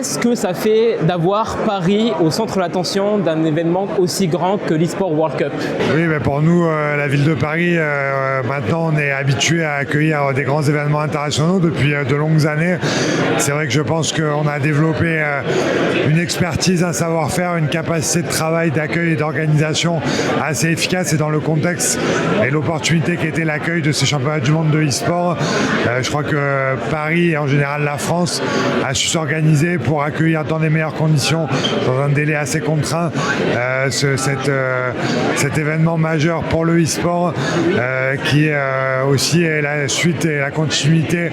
qu'est-ce que ça fait d'avoir Paris au centre de l'attention d'un événement aussi grand que l'eSport World Cup? Oui, mais pour nous, la ville de Paris, maintenant on est habitué à accueillir des grands événements internationaux depuis de longues années. C'est vrai que je pense qu'on a développé une expertise, un savoir-faire, une capacité de travail, d'accueil et d'organisation assez efficace, et dans le contexte et l'opportunité qui était l'accueil de ces championnats du monde de e-sport, je crois que Paris et en général la France a su s'organiser pour accueillir dans les meilleures conditions, dans un délai assez contraint, cet événement majeur pour le e-sport, qui est aussi la suite et la continuité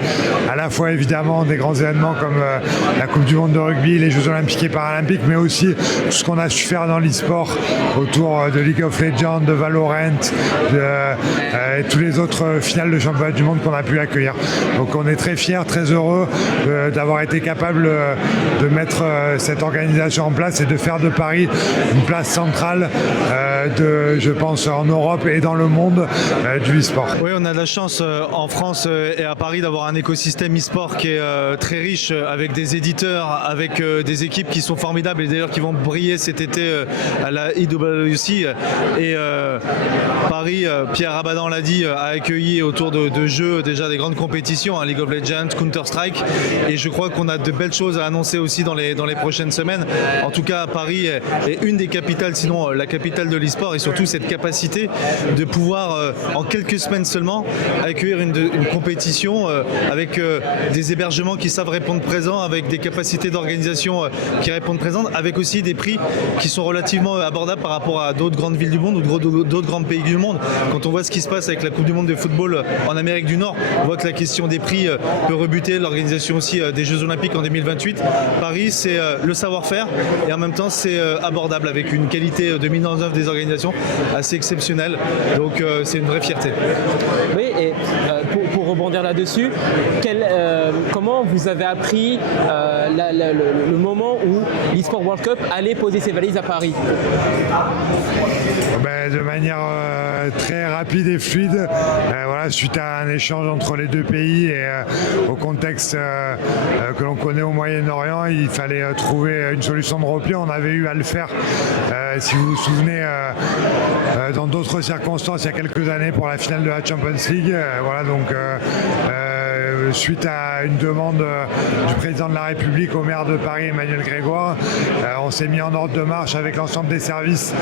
à la fois évidemment des grands événements comme la Coupe du Monde de rugby, les Jeux Olympiques et Paralympiques, mais aussi tout ce qu'on a su faire dans l'e-sport autour de League of Legends, de Valorant, et tous les autres finales de championnat du monde qu'on a pu accueillir. Donc on est très fiers, très heureux d'avoir été capable de mettre cette organisation en place et de faire de Paris une place centrale je pense en Europe et dans le monde du e-sport. Oui, on a de la chance en France et à Paris d'avoir un écosystème e-sport qui est très riche, avec des éditeurs, avec des équipes qui sont formidables et d'ailleurs qui vont briller cet été à la IWC. Et Paris, Pierre Rabadan l'a dit, a accueilli autour de jeux déjà des grandes compétitions, League of Legends, Counter-Strike, et je crois qu'on a de belles choses à annoncer aussi dans les prochaines semaines. En tout cas, Paris est une des capitales, sinon la capitale de l'e-sport, et surtout cette capacité de pouvoir en quelques semaines seulement accueillir une compétition avec des hébergements qui savent répondre présent, avec des capacités d'organisation qui répondent présentes, avec aussi des prix qui sont relativement abordables par rapport à d'autres grandes villes du monde ou d'autres grands pays du monde. Quand on voit ce qui se passe avec la Coupe du monde de football en Amérique du Nord, on voit que la question des prix peut rebuter, l'organisation aussi des Jeux Olympiques en 2028. Paris, c'est le savoir-faire et en même temps c'est abordable, avec une qualité de mise en œuvre des organisations assez exceptionnelle. Donc c'est une vraie fierté. Oui, et pour rebondir là-dessus, comment vous avez appris le moment où l'eSport World Cup allait poser ses valises à Paris? De manière très rapide et fluide, voilà, suite à un échange entre les deux pays et au contexte que l'on connaît au Moyen-Orient, il fallait trouver une solution de repli. On avait eu à le faire, si vous vous souvenez, dans d'autres circonstances il y a quelques années pour la finale de la Champions League. Voilà, donc suite à une demande du président de la République au maire de Paris, Emmanuel Grégoire, on s'est mis en ordre de marche avec l'ensemble des services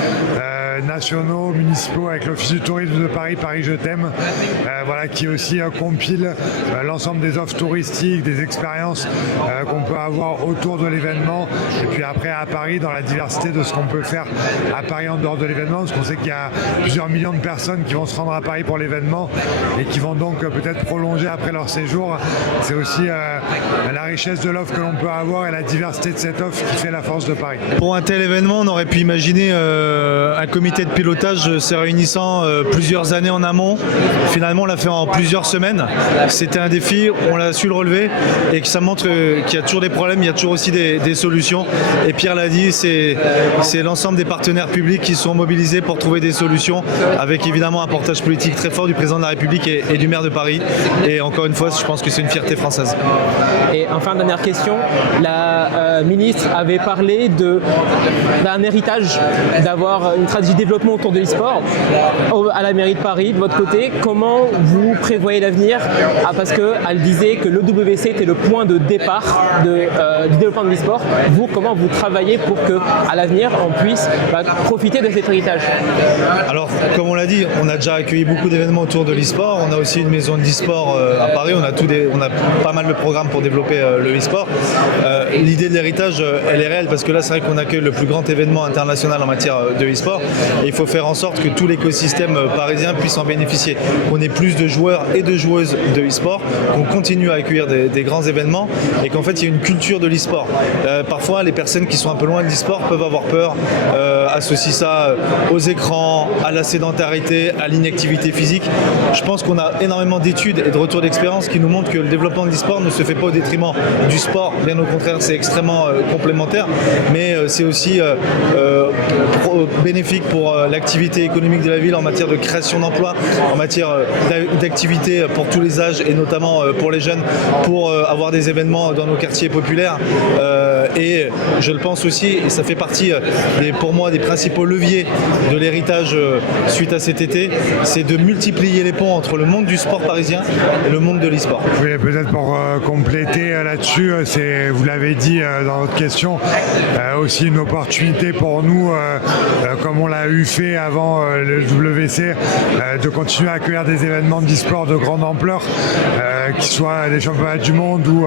nationaux, municipaux, avec l'Office du tourisme de Paris, Paris Je t'aime, voilà, qui aussi compile l'ensemble des offres touristiques, des expériences qu'on peut avoir autour de l'événement, et puis après à Paris dans la diversité de ce qu'on peut faire à Paris en dehors de l'événement, parce qu'on sait qu'il y a plusieurs millions de personnes qui vont se rendre à Paris pour l'événement et qui vont donc peut-être prolonger après leur séjour. C'est aussi la richesse de l'offre que l'on peut avoir et la diversité de cette offre qui fait la force de Paris. Pour un tel événement, on aurait pu imaginer un comité de pilotage se réunissant plusieurs années en amont. Finalement, on l'a fait en plusieurs semaines. C'était un défi, on l'a su le relever, et que ça montre qu'il y a toujours des problèmes, il y a toujours aussi des solutions. Et Pierre l'a dit, c'est l'ensemble des partenaires publics qui sont mobilisés pour trouver des solutions, avec évidemment un portage politique très fort du président de la République et du maire de Paris. Et encore une fois, je pense que c'est une fierté française. Et enfin, dernière question, la ministre avait parlé d'un héritage, d'avoir une stratégie de développement autour de l'e-sport à la mairie de Paris. De votre côté, comment vous prévoyez l'avenir? Parce qu'elle disait que l'EWC était le point de départ du développement de l'e-sport. Vous, comment vous travaillez pour qu'à l'avenir, on puisse profiter de cet héritage? Alors, comme on l'a dit, on a déjà accueilli beaucoup d'événements autour de l'e-sport. On a aussi une maison de l'e-sport à Paris. On a pas mal de programmes pour développer le e-sport. L'idée de l'héritage, elle est réelle, parce que là, c'est vrai qu'on accueille le plus grand événement international en matière de e-sport. Et il faut faire en sorte que tout l'écosystème parisien puisse en bénéficier. Qu'on ait plus de joueurs et de joueuses de e-sport, qu'on continue à accueillir des grands événements, et qu'en fait, il y a une culture de l'e-sport. Parfois, les personnes qui sont un peu loin de l'e-sport peuvent avoir peur, associent ça aux écrans, à la sédentarité, à l'inactivité physique. Je pense qu'on a énormément d'études et de retours d'expérience qui nous montrent que le développement de l'e-sport ne se fait pas au détriment du sport. Bien au contraire, c'est extrêmement complémentaire, mais c'est aussi bénéfique pour l'activité économique de la ville en matière de création d'emplois, en matière d'activité pour tous les âges et notamment pour les jeunes, pour avoir des événements dans nos quartiers populaires Et je le pense aussi, et ça fait partie pour moi des principaux leviers de l'héritage suite à cet été, c'est de multiplier les ponts entre le monde du sport parisien et le monde de l'e-sport. Oui, peut-être pour compléter là-dessus, c'est, vous l'avez dit dans votre question, aussi une opportunité pour nous, comme on l'a eu fait avant le WC, de continuer à accueillir des événements d'e-sport de grande ampleur, qui soient des championnats du monde ou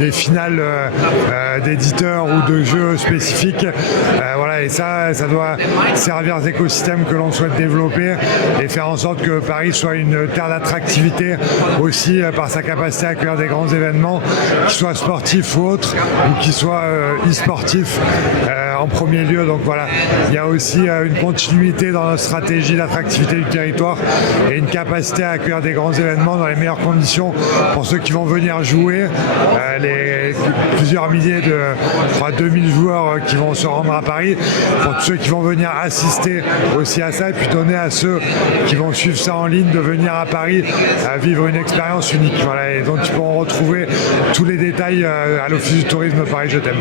des finales d'éditeurs ou de jeux spécifiques. Voilà, et ça doit servir d'écosystème que l'on souhaite développer et faire en sorte que Paris soit une terre d'attractivité aussi par sa capacité à accueillir des grands événements, qu'ils soient sportifs ou autres, ou qu'ils soient e-sportifs en premier lieu. Donc voilà, il y a aussi une continuité dans notre stratégie d'attractivité du territoire et une capacité à accueillir des grands événements dans les meilleures conditions pour ceux qui vont venir jouer, les plusieurs milliers de, je crois, 2000 joueurs qui vont se rendre à Paris, pour tous ceux qui vont venir assister aussi à ça, et puis donner à ceux qui vont suivre ça en ligne de venir à Paris à vivre une expérience unique. Voilà, et donc ils pourront retrouver tous les détails à l'Office du tourisme Paris Je t'aime.